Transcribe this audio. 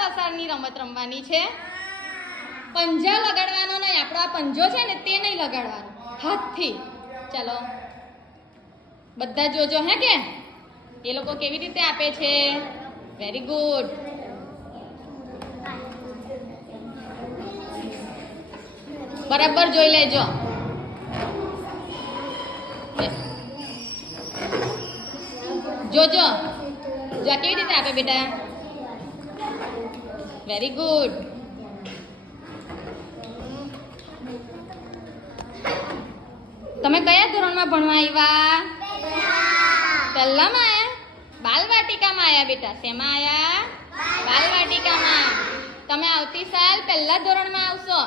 પસારની રમત રમવાની છે. પંજા લગાડવાનો નહીં, આપણો આ પંજો છે ને તે નહીં લગાડવાનો, હાથથી. ચાલો બધા જોજો હે કે એ લોકો કેવી રીતે આપે છે. Very good. બરાબર જોઈ લેજો. જોજો જો કેવી રીતે આપે બેટા. Very good. તમે કયા ધોરણમાં ભણવા આવ્યા? પહેલામાં આયા? બાલવાટિકામાં આયા બેટા. શેમાં આયા? બાલવાટિકામાં. તમે આવતી સાલ પહેલા ધોરણમાં આવશો.